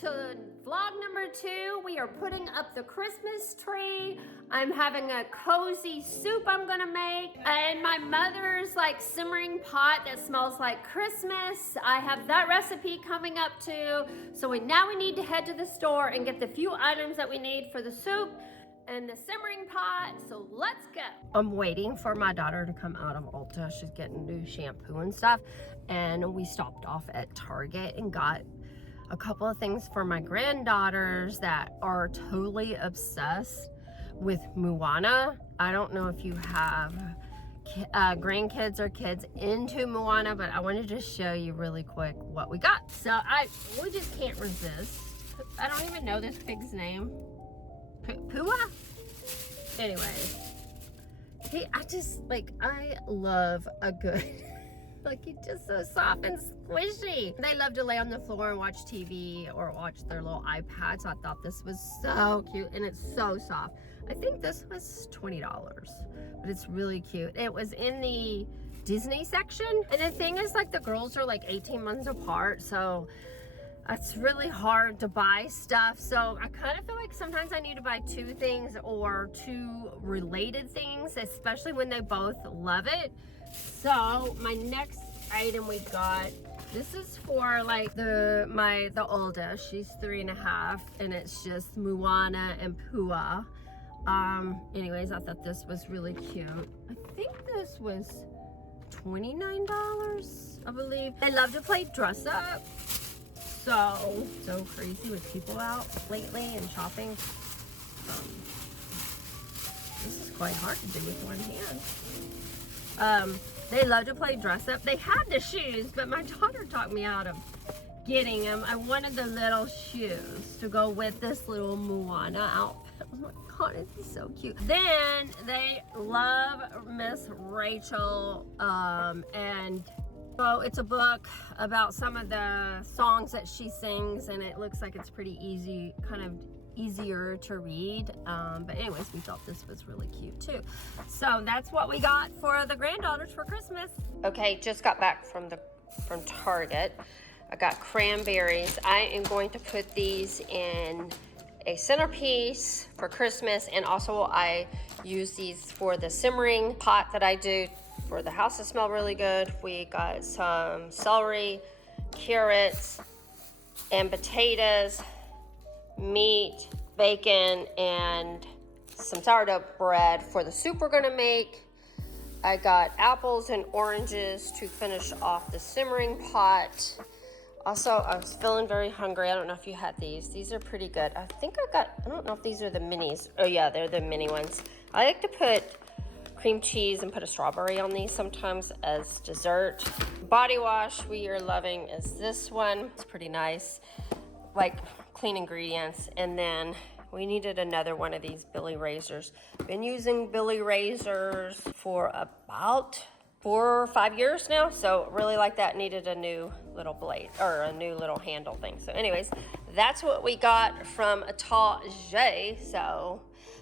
to vlog number 2. We are putting up the Christmas tree. I'm having a cozy soup I'm gonna make, and my mother's like simmering pot that smells like Christmas. I have that recipe coming up too. So now we need to head to the store and get the few items that we need for the soup and the simmering pot, so let's go. I'm waiting for my daughter to come out of Ulta. She's getting new shampoo and stuff, and we stopped off at Target and got a couple of things for my granddaughters that are totally obsessed with Moana. I don't know if you have grandkids or kids into Moana, but I wanted to show you really quick what we got. So we just can't resist. I don't even know this pig's name. Pua? Anyways, I love a good, he's just so soft and squishy. They love to lay on the floor and watch TV or watch their little iPads. So I thought this was so cute, and it's so soft. I think this was $20, but it's really cute. It was in the Disney section, and the thing is, like, the girls are like 18 months apart, so it's really hard to buy stuff. So I kind of feel like sometimes I need to buy 2 things or 2 related things, especially when they both love it. So my next item we got, this is for like the oldest, she's 3.5, and it's just Moana and Pua. Anyways, I thought this was really cute. I think this was $29, I believe. They love to play dress up. So crazy with people out lately and shopping. This is quite hard to do with one hand. They love to play dress up. They had the shoes, but my daughter talked me out of getting them. I wanted the little shoes to go with this little Moana outfit. Oh my God, it's so cute. Then they love Miss Rachel, and so it's a book about some of the songs that she sings, and it looks like it's pretty easy, kind of easier to read. But anyways, we thought this was really cute too. So that's what we got for the granddaughters for Christmas. Okay, just got back from Target. I got cranberries. I am going to put these in a centerpiece for Christmas, and also I use these for the simmering pot that I do for the house to smell really good. We got some celery, carrots, and potatoes, meat, bacon, and some sourdough bread for the soup we're gonna make. I got apples and oranges to finish off the simmering pot. Also, I was feeling very hungry. I don't know if you had these. These are pretty good. I don't know if these are the minis. Oh yeah, they're the mini ones. I like to put cream cheese and put a strawberry on these sometimes as dessert. Body wash we are loving is this one. It's pretty nice, like clean ingredients. And then we needed another one of these Billy razors. Been using Billy razors for about 4 or 5 years now, so really like that. Needed a new little blade or a new little handle thing. So anyways, that's what we got from Target. So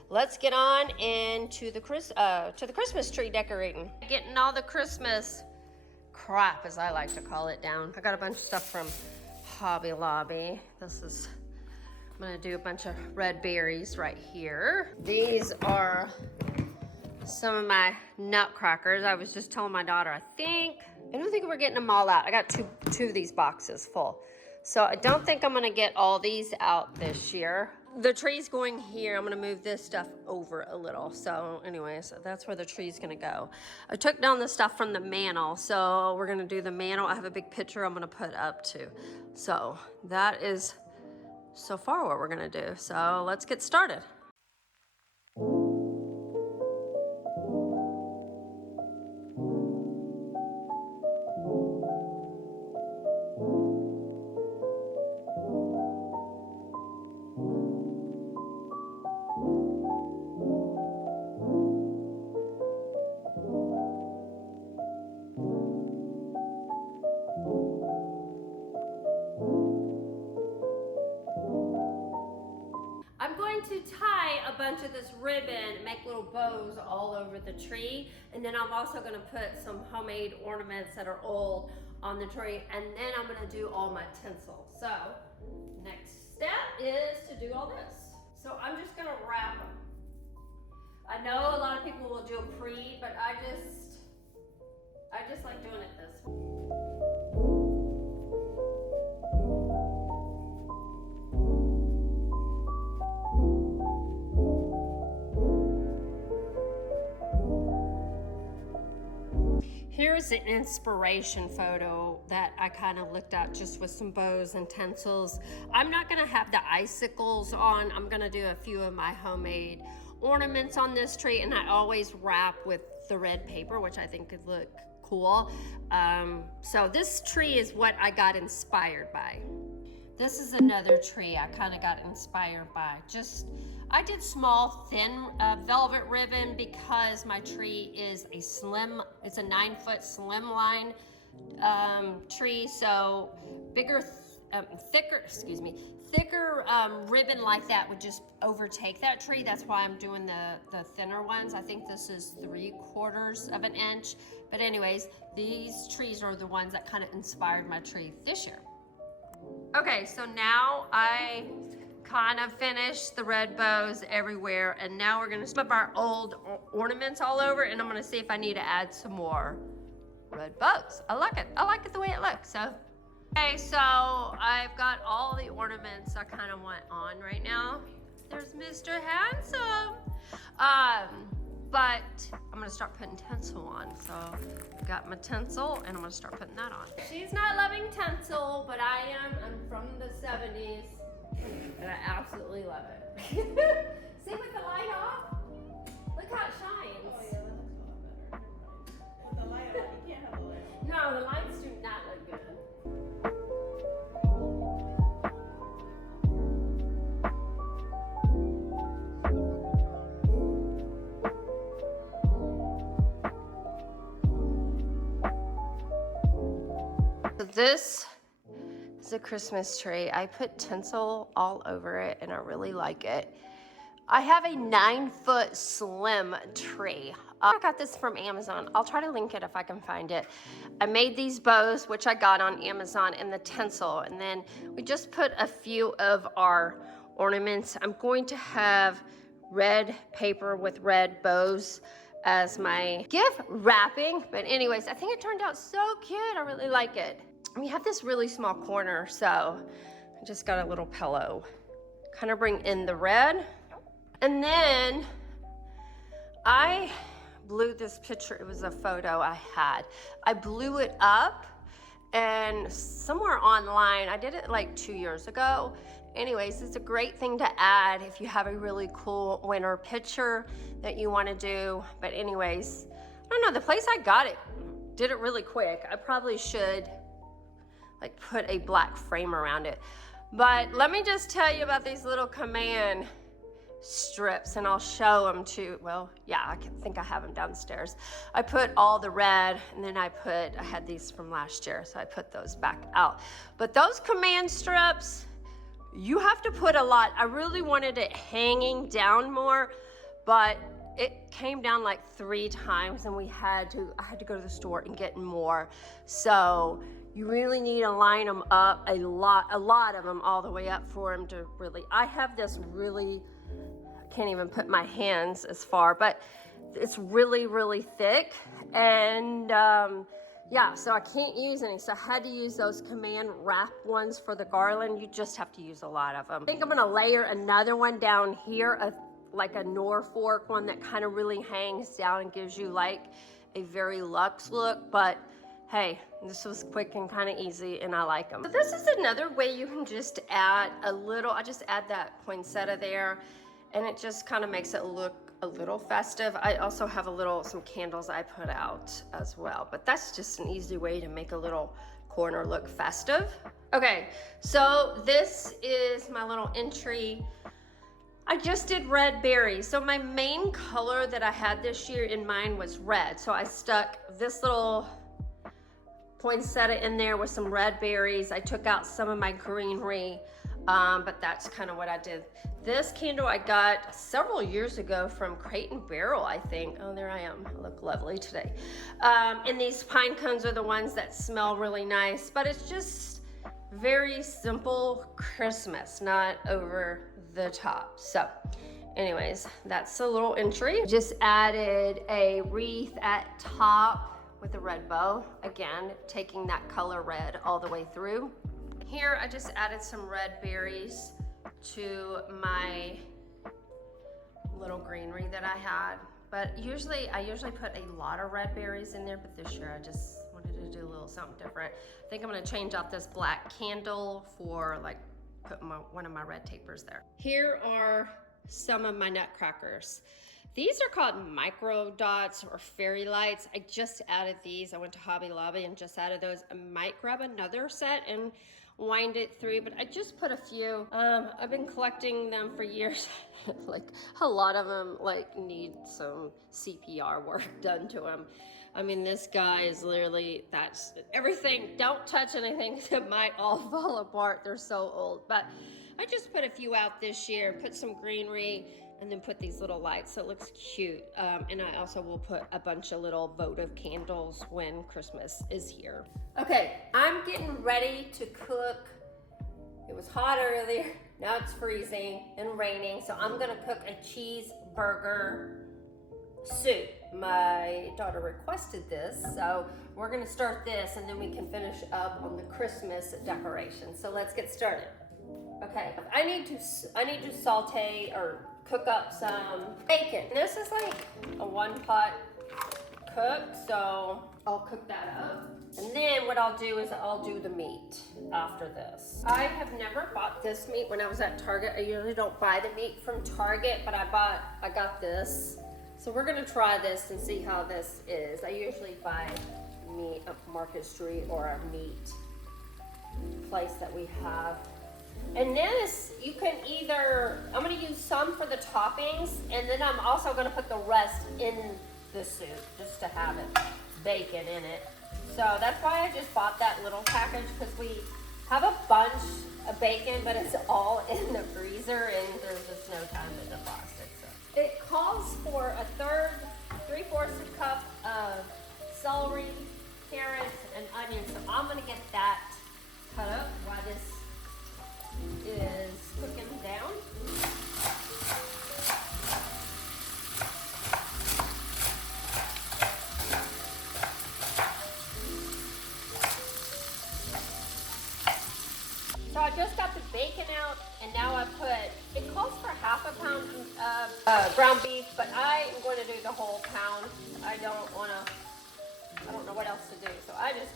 let's get on into the Christmas tree decorating. Getting all the Christmas crap, as I like to call it, down. I got a bunch of stuff from Hobby Lobby. I'm gonna do a bunch of red berries right here. These are some of my nutcrackers. I was just telling my daughter, I don't think we're getting them all out. I got two of these boxes full. So I don't think I'm gonna get all these out this year. The tree's going here. I'm gonna move this stuff over a little. So anyways, that's where the tree's gonna go. I took down the stuff from the mantle, so we're gonna do the mantle. I have a big picture I'm gonna put up too. So that is so far what we're gonna do. So let's get started. I'm going to tie a bunch of this ribbon, make little bows all over the tree, and then I'm also going to put some homemade ornaments that are old on the tree, and then I'm going to do all my tinsel. So next is to do all this. So I'm just gonna wrap them. I know a lot of people will do a pre, but I just like doing it this way. Here's an inspiration photo that I kind of looked at just with some bows and tinsels. I'm not gonna have the icicles on. I'm gonna do a few of my homemade ornaments on this tree, and I always wrap with the red paper, which I think could look cool. So this tree is what I got inspired by. This is another tree I kind of got inspired by. I did small, thin velvet ribbon because my tree is it's a 9-foot slimline tree. So thicker ribbon like that would just overtake that tree. That's why I'm doing the thinner ones. I think this is 3/4 of an inch. But anyways, these trees are the ones that kind of inspired my tree this year. Okay, so now I kind of finished the red bows everywhere, and now we're gonna put our old ornaments all over, and I'm gonna see if I need to add some more red bows. I like it the way it looks. So okay, so I've got all the ornaments I kind of want on right now. There's Mr. Handsome. But I'm gonna start putting Tensel on. So I got my Tensel and I'm gonna start putting that on. She's not loving Tensel, but I am. I'm from the 70s and I absolutely love it. See, with the light off, look how it shines. Oh yeah, that looks a lot better. With the light on, you can't have the light on. No, the lights do not look good. This is a Christmas tree. I put tinsel all over it and I really like it. I have a 9-foot slim tree. I got this from Amazon. I'll try to link it if I can find it. I made these bows, which I got on Amazon, and the tinsel, and then we just put a few of our ornaments. I'm going to have red paper with red bows as my gift wrapping. But anyways, I think it turned out so cute. I really like it. We have this really small corner, so I just got a little pillow. Kind of bring in the red. And then I blew this picture. It was a photo I had. I blew it up, and somewhere online, I did it like 2 years ago. Anyways, it's a great thing to add if you have a really cool winter picture that you want to do. But anyways, I don't know, the place I got it did it really quick. I probably should like put a black frame around it. But let me just tell you about these little command strips, and I'll show them to, well, yeah, I think I have them downstairs. I put all the red, and then I had these from last year, so I put those back out. But those command strips, you have to put a lot. I really wanted it hanging down more, but it came down like 3 times, and I had to go to the store and get more. So you really need to line them up, a lot of them all the way up for them to really, I have this really, I can't even put my hands as far, but it's really, really thick. And yeah, so I can't use any. So I had to use those command wrap ones for the garland. You just have to use a lot of them. I think I'm gonna layer another one down here, like a Norfolk one that kind of really hangs down and gives you like a very luxe look. But hey, this was quick and kind of easy, and I like them. So this is another way you can just add a little, I just add that poinsettia there, and it just kind of makes it look a little festive. I also have some candles I put out as well, but that's just an easy way to make a little corner look festive. Okay, so this is my little entry. I just did red berries. So my main color that I had this year in mind was red. So I stuck this little poinsettia in there with some red berries. I took out some of my greenery, but that's kind of what I did. This candle I got several years ago from Crate and Barrel, I think. Oh, there I am. I look lovely today. And these pine cones are the ones that smell really nice, but it's just very simple Christmas, not over the top. So anyways, that's a little entry. Just added a wreath at top with a red bow. Again, taking that color red all the way through. Here, I just added some red berries to my little greenery that I had. But I usually put a lot of red berries in there, but this year I just wanted to do a little something different. I think I'm gonna change out this black candle for like put one of my red tapers there. Here are some of my nutcrackers. These are called micro dots or fairy lights. I just added these. I went to Hobby Lobby and just added those. I might grab another set and wind it through, but I just put a few. I've been collecting them for years. Like a lot of them like need some CPR work done to them. I mean, this guy is literally, that's everything. Don't touch anything. It might all fall apart. They're so old. But I just put a few out this year, put some greenery, and then put these little lights so it looks cute. And I also will put a bunch of little votive candles when Christmas is here. Okay, I'm getting ready to cook. It was hot earlier, now it's freezing and raining, so I'm gonna cook a cheeseburger soup. My daughter requested this, so we're gonna start this and then we can finish up on the Christmas decorations. So let's get started. Okay, I need to saute or cook up some bacon. This is like a one pot cook, so I'll cook that up. And then what I'll do is I'll do the meat after this. I have never bought this meat when I was at Target. I usually don't buy the meat from Target, but I got this. So we're gonna try this and see how this is. I usually buy meat at Market Street or a meat place that we have. And this, you can either, I'm gonna use some for the toppings, and then I'm also gonna put the rest in the soup, just to have it, bacon in it. So that's why I just bought that little package, because we have a bunch of bacon, but it's all in the freezer, and there's just no time to defrost it. So it calls for a 3/4 cup of celery, carrots, and onions. So I'm gonna get that cut up while this is cooking down. So I just got the bacon out, and now I put, it calls for 1/2 pound of ground beef, but I am going to do the whole pound. I don't know what else to do, so I just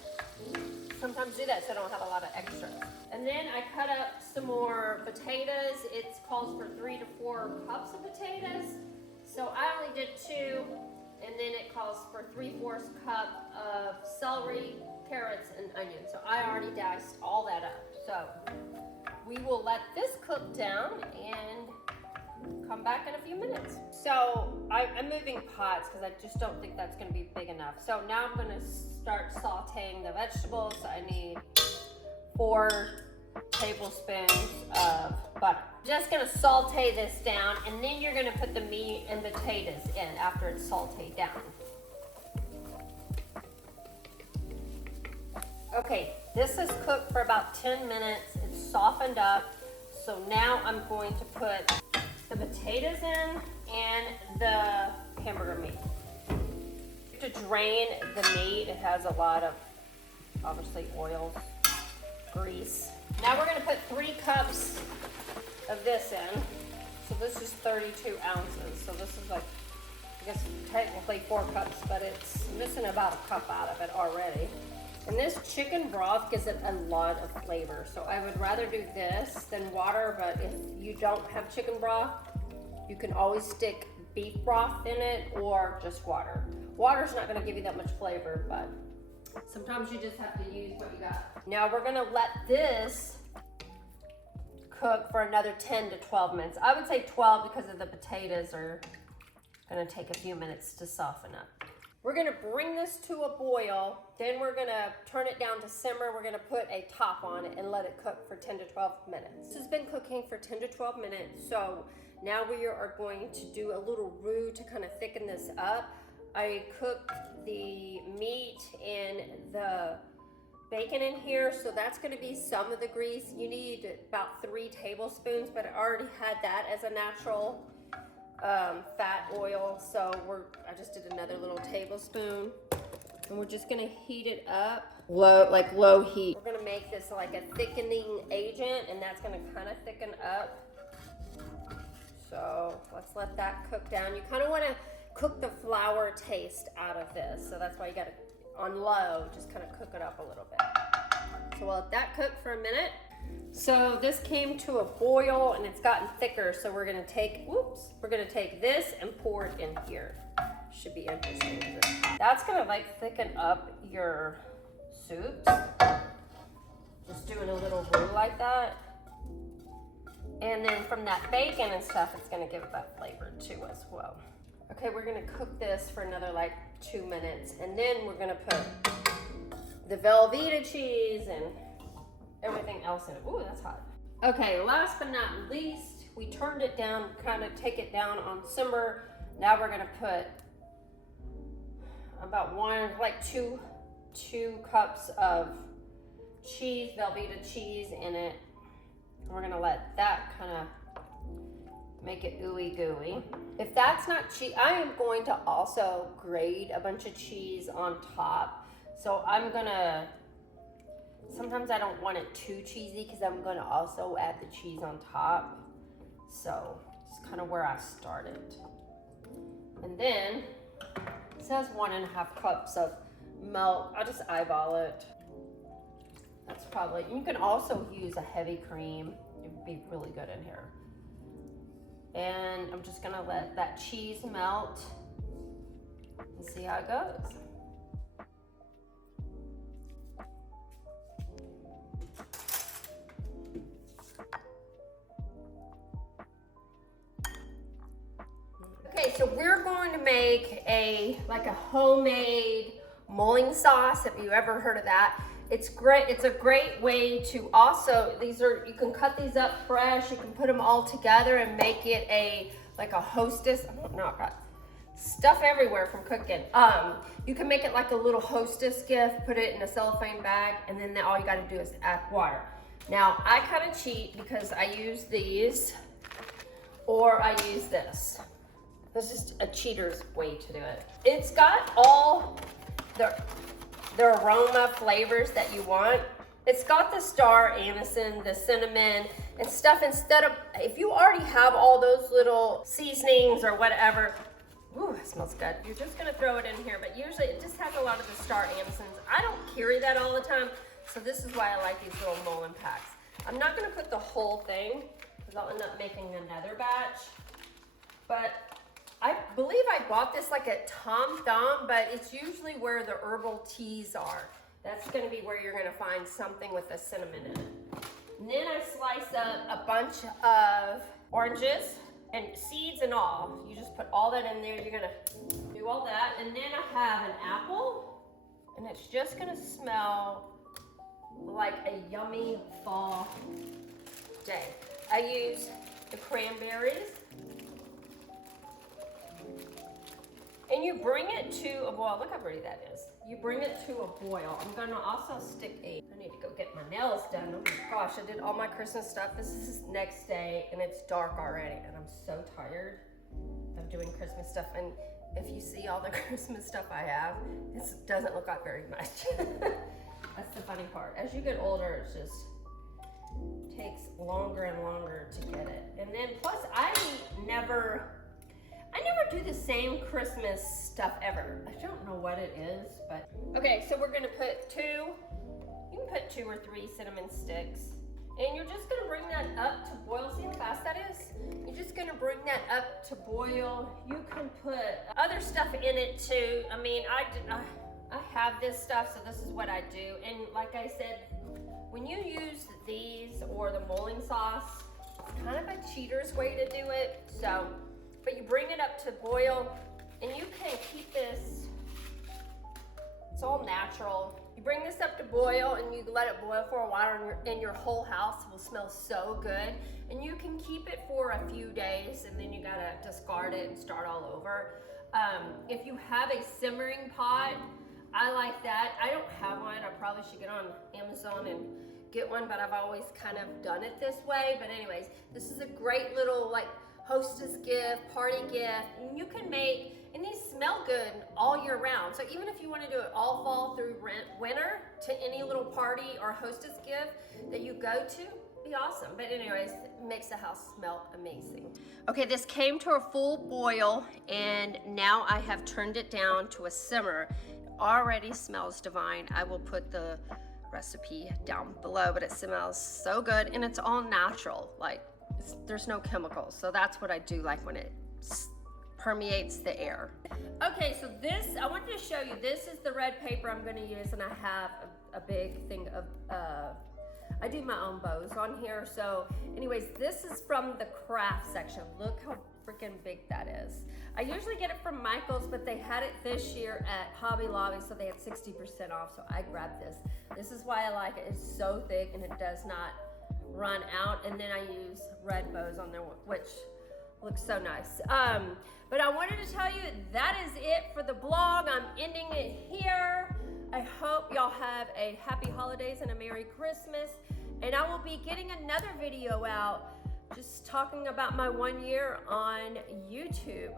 sometimes do that so I don't have a lot of extra. And then I cut up some more potatoes. It calls for 3 to 4 cups of potatoes. So I only did 2, and then it calls for 3/4 cup of celery, carrots, and onions. So I already diced all that up. So we will let this cook down and come back in a few minutes. So I'm moving pots because I just don't think that's gonna be big enough. So now I'm gonna start sauteing the vegetables. So I need 4 tablespoons of butter. Just gonna saute this down, and then you're gonna put the meat and potatoes in after it's sauteed down. Okay, this is cooked for about 10 minutes. It's softened up. So now I'm going to put the potatoes in and the hamburger meat. To drain the meat, it has a lot of, obviously, oil, grease. Now we're gonna put 3 cups of this in. So this is 32 ounces. So this is like, I guess technically 4 cups, but it's missing about a cup out of it already. And this chicken broth gives it a lot of flavor. So I would rather do this than water, but if you don't have chicken broth, you can always stick beef broth in it or just water. Water's not gonna give you that much flavor, but sometimes you just have to use what you got. Now we're gonna let this cook for another 10 to 12 minutes. I would say 12 because of the potatoes are gonna take a few minutes to soften up. We're gonna bring this to a boil, then we're gonna turn it down to simmer. We're gonna put a top on it and let it cook for 10 to 12 minutes. This has been cooking for 10 to 12 minutes, so now we are going to do a little roux to kind of thicken this up. I cooked the meat in the bacon in here, so that's going to be some of the grease. You need about 3 tablespoons, but I already had that as a natural fat oil, so I just did another little tablespoon, and we're just going to heat it up low heat. We're going to make this like a thickening agent, and that's going to kind of thicken up. So let's let that cook down. You kind of want to cook the flour taste out of this, so that's why you got to, on low, just kind of cook it up a little bit. So we'll let that cook for a minute. So this came to a boil and it's gotten thicker, so we're gonna take this and pour it in here. Should be interesting. That's gonna like thicken up your soups. Just doing a little roux like that. And then from that bacon and stuff, it's gonna give that flavor too as well. Okay, we're gonna cook this for another like 2 minutes, and then we're gonna put the Velveeta cheese and everything else in it. Ooh, that's hot. Okay, last but not least, we turned it down, kind of take it down on simmer. Now we're gonna put about two cups of cheese, Velveeta cheese in it. We're gonna let that kind of make it ooey gooey. If that's not cheese, I am going to also grate a bunch of cheese on top. So I'm gonna, sometimes I don't want it too cheesy because I'm gonna also add the cheese on top. So it's kind of where I started. And then it says 1.5 cups of milk. I'll just eyeball it. That's probably, you can also use a heavy cream. It would be really good in here. And I'm just gonna let that cheese melt and see how it goes. Okay, so we're going to make a homemade mulling sauce. Have you ever heard of that? It's great. It's a great way to also, you can cut these up fresh. You can put them all together and make it like a hostess. I don't know, I've got stuff everywhere from cooking. You can make it like a little hostess gift, put it in a cellophane bag, and then all you gotta do is add water. Now, I kind of cheat because I use these, or I use this. This is a cheater's way to do it. It's got all the aroma flavors that you want. It's got the star anise, the cinnamon and stuff. Instead of, if you already have all those little seasonings or whatever, ooh, it smells good. You're just gonna throw it in here, but usually it just has a lot of the star anisins. I don't carry that all the time, so this is why I like these little mulling packs. I'm not gonna put the whole thing because I'll end up making another batch, but I believe I bought this like at Tom Thumb, but it's usually where the herbal teas are. That's gonna be where you're gonna find something with the cinnamon in it. And then I slice up a bunch of oranges and seeds and all. You just put all that in there. You're gonna do all that. And then I have an apple, and it's just gonna smell like a yummy fall day. I use the cranberries. And you bring it to a boil. Look how pretty that is. You bring it to a boil. I'm gonna also stick I need to go get my nails done. Oh my gosh, I did all my Christmas stuff. This is next day and it's dark already and I'm so tired of doing Christmas stuff. And if you see all the Christmas stuff I have, this doesn't look like very much. That's the funny part. As you get older, it just takes longer and longer to get it. And then plus I never do the same Christmas stuff ever. I don't know what it is, but. Okay, so we're gonna put you can put 2 or 3 cinnamon sticks. And you're just gonna bring that up to boil. See how fast that is? You're just gonna bring that up to boil. You can put other stuff in it too. I mean, I have this stuff, so this is what I do. And like I said, when you use these or the mulling sauce, it's kind of a cheater's way to do it. So, but you bring it up to boil and you can keep this, it's all natural. You bring this up to boil and you let it boil for a while and your whole house will smell so good. And you can keep it for a few days and then you gotta discard it and start all over. If you have a simmering pot, I like that. I don't have one. I probably should get on Amazon and get one, but I've always kind of done it this way. But anyways, this is a great little like hostess gift, party gift. And you can make, and these smell good all year round. So even if you want to do it all fall through winter to any little party or hostess gift that you go to, be awesome. But anyways, it makes the house smell amazing. Okay, this came to a full boil and now I have turned it down to a simmer. It already smells divine. I will put the recipe down below, but it smells so good and it's all natural. Like there's no chemicals. So that's what I do like when it permeates the air. Okay, so this, I wanted to show you, this is the red paper I'm gonna use, and I have a big thing of, I do my own bows on here. So anyways, this is from the craft section. Look how freaking big that is. I usually get it from Michael's, but they had it this year at Hobby Lobby, so they had 60% off, so I grabbed this. This is why I like it. It's so thick and it does not run out. And then I use red bows on there, which looks so nice. But I wanted to tell you that is it for the blog. I'm ending it here. I hope y'all have a happy holidays and a Merry Christmas. And I will be getting another video out just talking about my 1 year on YouTube.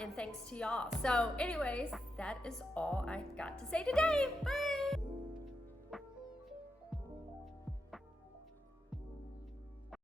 And thanks to y'all. So anyways, that is all I got to say today. Bye.